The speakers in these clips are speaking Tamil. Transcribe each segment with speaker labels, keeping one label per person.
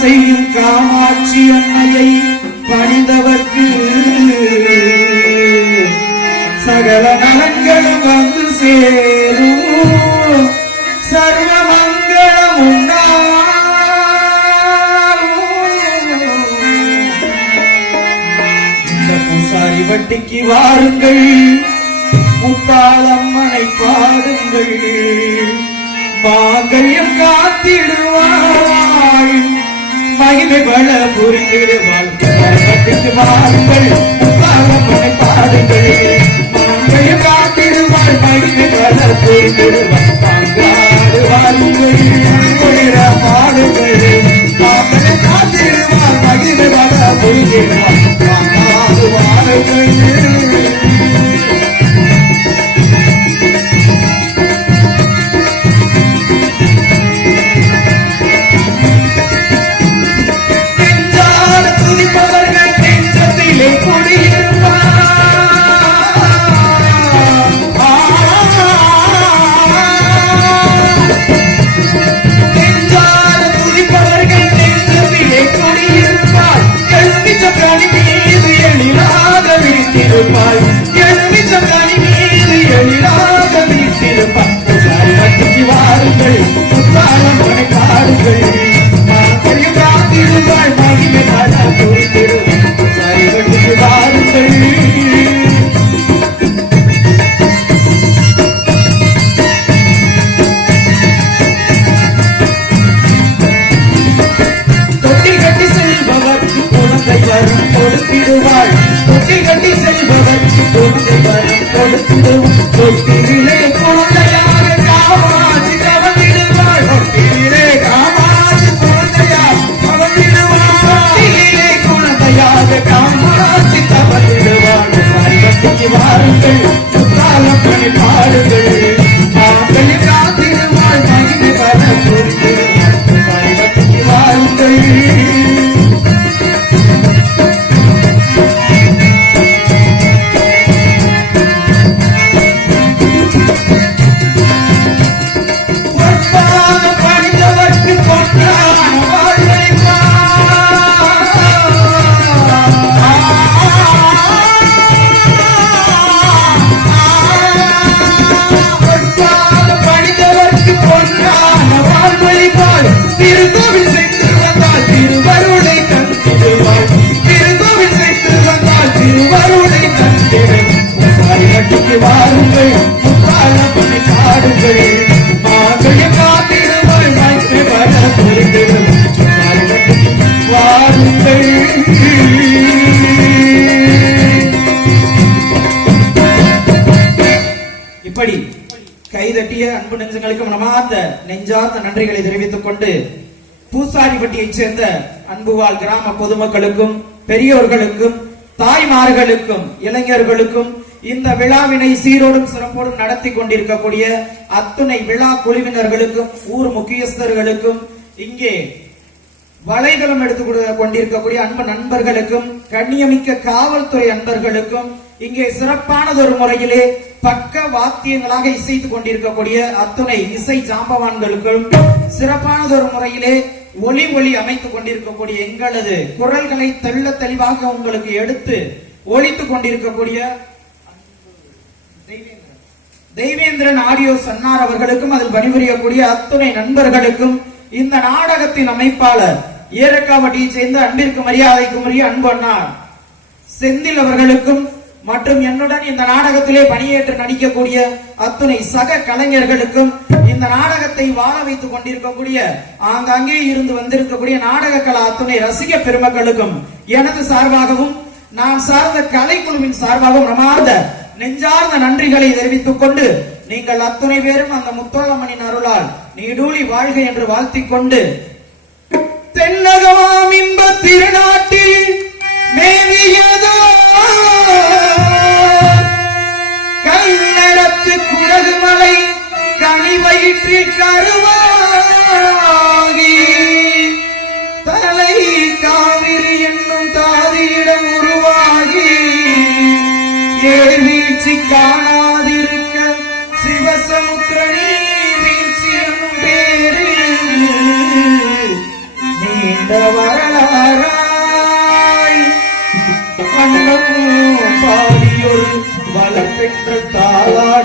Speaker 1: செய்யும் காமாட்சி அன்னையை பணிந்தவர்க்கு சகல நலன்களும் வந்து சேரும். சர்வ மங்களம் இந்த பூசாரி வட்டிக்கு வாருங்கள். முத்தாளம்மனை பாடுங்கள். மாங்கல்யம் காத்திடுவாள் மகிமை பல புரிந்திடுவாள் வட்டிக்கு வாருங்கள் பாடுங்கள் காத்திடுவாள் மகிமை பல புரிந்திடுவாள் பாடுங்கள் பாடுங்கள் கைதட்டிய அன்பு நெஞ்சங்களுக்கு மனமார்ந்த நெஞ்சார்ந்த நன்றிகளை தெரிவித்துக் கொண்டு பூசாரிப்பட்டியைச் சேர்ந்த அன்புவாழ் கிராம பொதுமக்களுக்கும் பெரியோர்களுக்கும் தாய்மார்களுக்கும் இளைஞர்களுக்கும் இந்த விழாவினை சீரோடும் சிறப்போடும் நடத்தி கொண்டிருக்கக்கூடிய அத்துணை விழா குழுவினர்களுக்கும் ஊர் முக்கியஸ்தர்களுக்கும் இங்கே வலைதளம் எடுத்து கொடு- கொண்டிருக்கக்கூடிய அன்பு நண்பர்களுக்கும் கண்ணியமிக்க காவல்துறை அன்பர்களுக்கும் இங்கே சிறப்பானதொரு முறையிலே பக்க வாத்தியங்களாக இசைத்துக் கொண்டிருக்கக்கூடிய அத்துணை இசை ஜாம்பவான்களுக்கும் சிறப்பானதொரு முறையிலே ஒளி ஒளி அமைத்துக் கொண்டிருக்கக்கூடிய எங்களது குரல்களை தெள்ள தெளிவாக உங்களுக்கு எடுத்து ஒழித்துக் கொண்டிருக்கக்கூடிய தெய்வேந்திரன் ஆடியோ சன்னார் அவர்களுக்கும் அதில் பணிபுரியக்கூடிய அத்துணை நண்பர்களுக்கும் இந்த நாடகத்தின் அமைப்பாளர் ஏரக்காவட்டியை சேர்ந்த அன்பிற்கு மரியாதைக்கு அன்பு அண்ணா செந்தில் அவர்களுக்கும் மற்றும் என்னுடன் இந்த நாடகத்திலே பணியேற்று நடிக்கக்கூடிய அத்துணை சக கலைஞர்களுக்கும் இந்த நாடகத்தை வாழ வைத்துக் கொண்டிருக்கக்கூடிய ஆங்காங்கே இருந்து வந்திருக்கக்கூடிய நாடக கலா அத்துணை ரசிக பெருமக்களுக்கும் எனது சார்பாகவும் நான் சார்ந்த கலைக்குழுவின் சார்பாகவும் நமார்ந்த நெஞ்சார்ந்த நன்றிகளை தெரிவித்துக் கொண்டு நீங்கள் அத்துணை பேரும் அந்த முத்தோளமணியின் அருளால் நீடூழி வாழ்க என்று வாழ்த்திக் கொண்டு தென்னகமாம் இன்ப திருநாட்டில் மேவியதோ? கல்லடத்து குடகு மலை கருவாகி. தலை காவிரி என்னும் தாதியிடம் உருவாகி. ஏழ்வீழ்ச்சி காணாதிருக்க சிவசமுத்திர பேரில் அண்ணன் பாடியொரு வளம் பெற்ற அண்ணன்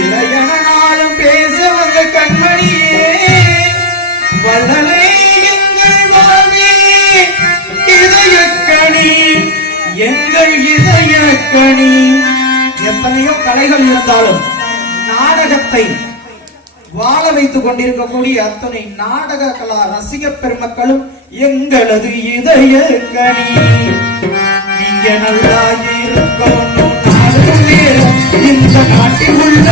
Speaker 1: இளையனாலும் பேச வந்த கண்மணியே. வள்ளலே எங்கள் வாழ்வே. இதயக்கணி எங்கள் இதயக்கணி. எத்தனையோ கலைகள் இருந்தாலும் நாடகத்தை வாழ வைத்துக் கொண்டிருக்கக்கூடிய அத்தனை நாடக கலா ரசிக பெருமக்களும் எங்களது இதய கனி நீங்க நல்லா இருக்கணும் இந்த நாட்டில் உள்ள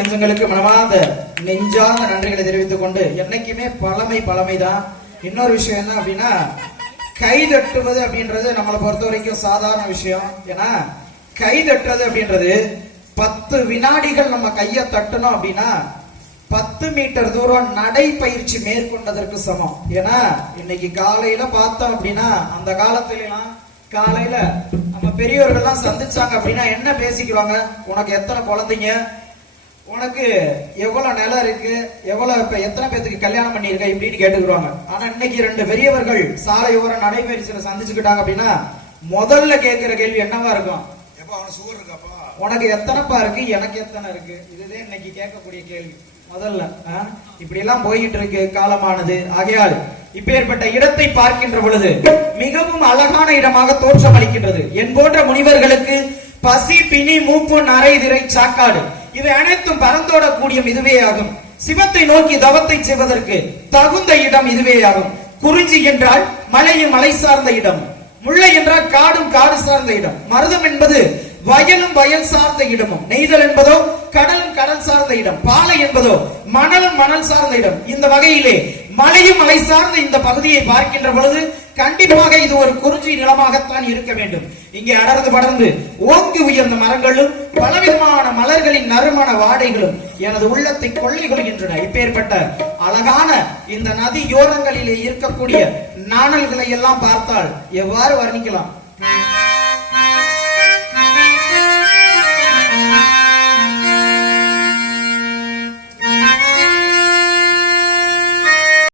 Speaker 1: நெஞ்சங்களுக்கு மனமார்ந்த நெஞ்சார்ந்த நன்றிகளை தெரிவித்துக் கொண்டு என்னைக்குமே பழமை பழமைதான். இன்னொரு விஷயம் என்ன அப்படின்னா கை தட்டுவது அப்படின்றது நம்மளை பொறுத்த வரைக்கும் சாதாரண விஷயம். ஏன்னா கை தட்டுறது அப்படின்றது பத்து வினாடிகள் நம்ம கையை தட்டணும் அப்படின்னா பத்து மீட்டர் தூரம் நடைப்பயிற்சி மேற்கொண்டதற்கு சமம். ஏன்னா இன்னைக்கு காலையில பார்த்தோம் அப்படின்னா அந்த காலத்துல காலையில நம்ம பெரியவர்கள்லாம் சந்திச்சாங்க அப்படின்னா என்ன பேசிக்குவாங்க? உனக்கு எத்தனை குழந்தைங்க? உனக்கு எவ்வளவு நிலம் இருக்கு? எவ்வளவு இப்ப எத்தனை பேத்துக்கு கல்யாணம் பண்ணிருக்க இப்படின்னு கேட்டுக்குருவாங்க. ஆனா இன்னைக்கு ரெண்டு பெரியவர்கள் சாலை ஓரம் நடைபயிற்சியில சந்திச்சுக்கிட்டாங்க அப்படின்னா முதல்ல கேட்கிற கேள்வி என்னவா இருக்கும்?
Speaker 2: எப்போ அவனுக்கு சுகர் இருக்காப்பா
Speaker 1: உனக்கு எத்தனைப்பா இருக்கு? எனக்கு எத்தனை இருக்கு? இதுதான் இன்னைக்கு கேட்கக்கூடிய கேள்வி. முதல்ல? இப்படி எல்லாம் போயிட்டு இருக்கு காலமானது. ஆகையால் இப்பேற்பட்ட இடத்தை பார்க்கின்ற பொழுது மிகவும் அழகான இடமாக தோற்றம் அளிக்கின்றது. என் போன்ற முனிவர்களுக்கு பசி பிணி மூப்பு நரை திரை சாக்காடு. இவை அனைத்தும் பறந்தோடக்கூடிய இதுவே ஆகும் சிவத்தை நோக்கி தவத்தை செய்வதற்கு தகுந்த இடம் இதுவே ஆகும் குறிஞ்சி என்றால் மலையும் மலை சார்ந்த இடம். முல்லை என்றால் காடும் காடு சார்ந்த இடம். மருதம் என்பது வயலும் வயல் சார்ந்த இடமும். நெய்தல் என்பதோ கடலும் கடல் சார்ந்த இடம். பாலை என்பதோ மணலும் மணல் சார்ந்த இடம். இந்த வகையிலே மலையும் மலை சார்ந்த இந்த பகுதியை பார்க்கின்ற பொழுது கண்டிப்பாக இது ஒரு குறிஞ்சி நிலமாகத்தான் இருக்க வேண்டும். இங்கே அடர்ந்து படர்ந்து ஓங்கி உயர்ந்த மரங்களும் பலவிதமான மலர்களின் நறுமண வாடைகளும் எனது உள்ளத்தை கொள்ளை கொள்கின்றன. இப்பேற்பட்ட அழகான இந்த நதியோரங்களிலே இருக்கக்கூடிய நாணல்களை எல்லாம் பார்த்தால் எவ்வாறு வர்ணிக்கலாம்?